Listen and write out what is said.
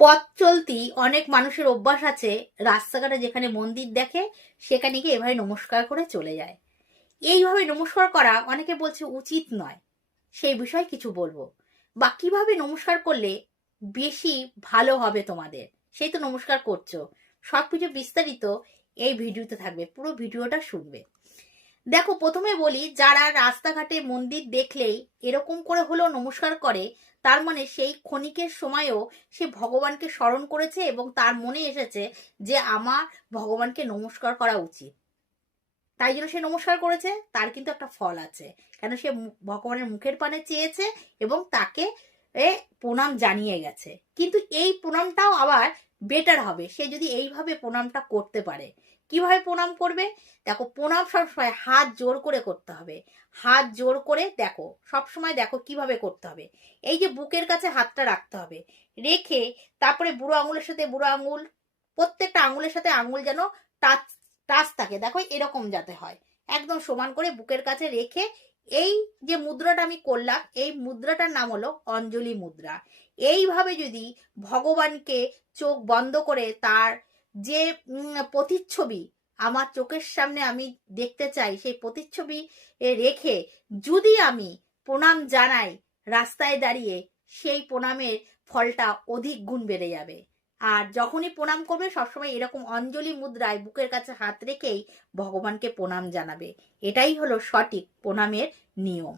পথ চলতি অনেক মানুষের অভ্যাস আছে, রাস্তাঘাটে যেখানে মন্দির দেখে সেখানে গিয়ে এভাবে নমস্কার করে চলে যায়। এইভাবে নমস্কার করা অনেকে বলছে উচিত নয়, সেই বিষয়ে কিছু বলবো। বা কিভাবে নমস্কার করলে বেশি ভালো হবে তোমাদের, সেই তো নমস্কার করছো, সবকিছু বিস্তারিত এই ভিডিওতে থাকবে, পুরো ভিডিওটা শুনবে। দেখো, প্রথমে বলি, যারা রাস্তাঘাটে মন্দির দেখলেই এরকম করে হলেও নমস্কার করে, তার মানে সেই ক্ষণিকের সময়ও সে ভগবানকে স্মরণ করেছে এবং তার মনে এসেছে যে আমার ভগবানকে নমস্কার করা উচিত, তাই জন্য সে নমস্কার করেছে। তার কিন্তু একটা ফল আছে, কেন সে ভগবানের মুখের পানে চেয়েছে এবং তাকে প্রণাম জানিয়ে গেছে। কিন্তু এই প্রণামটাও আবার বেটার হবে সে যদি এইভাবে প্রণামটা করতে পারে। কিভাবে প্রণাম করবে? দেখো, প্রণাম সবসময় হাত জোর করে করতে হবে। হাত জোর করে দেখো, সবসময় দেখো কিভাবে করতে হবে। এই যে বুকের কাছে হাতটা রাখতে হবে, রেখে তারপরে বুড়ো আঙুলের সাথে বুড়ো আঙুল, প্রত্যেকটা আঙুলের সাথে আঙুল যেন টাচ টাচ থাকে, দেখো এরকম যাতে হয়, একদম সমান করে বুকের কাছে রেখে এই যে মুদ্রাটা আমি করলাম, এই মুদ্রাটার নাম হলো অঞ্জলি মুদ্রা। এইভাবে যদি ভগবানকে চোখ বন্ধ করে তার যে প্রতিচ্ছবি আমার চোখের সামনে আমি দেখতে চাই, সেই প্রতিচ্ছবি রেখে যদি আমি প্রণাম জানাই রাস্তায় দাঁড়িয়ে, সেই প্রণামের ফলটা অধিক গুণ বেড়ে যাবে। আর যখনই প্রণাম করবে সবসময় এরকম অঞ্জলি মুদ্রায় বুকের কাছে হাত রেখেই ভগবানকে প্রণাম জানাবে। এটাই হলো সঠিক প্রণামের নিয়ম।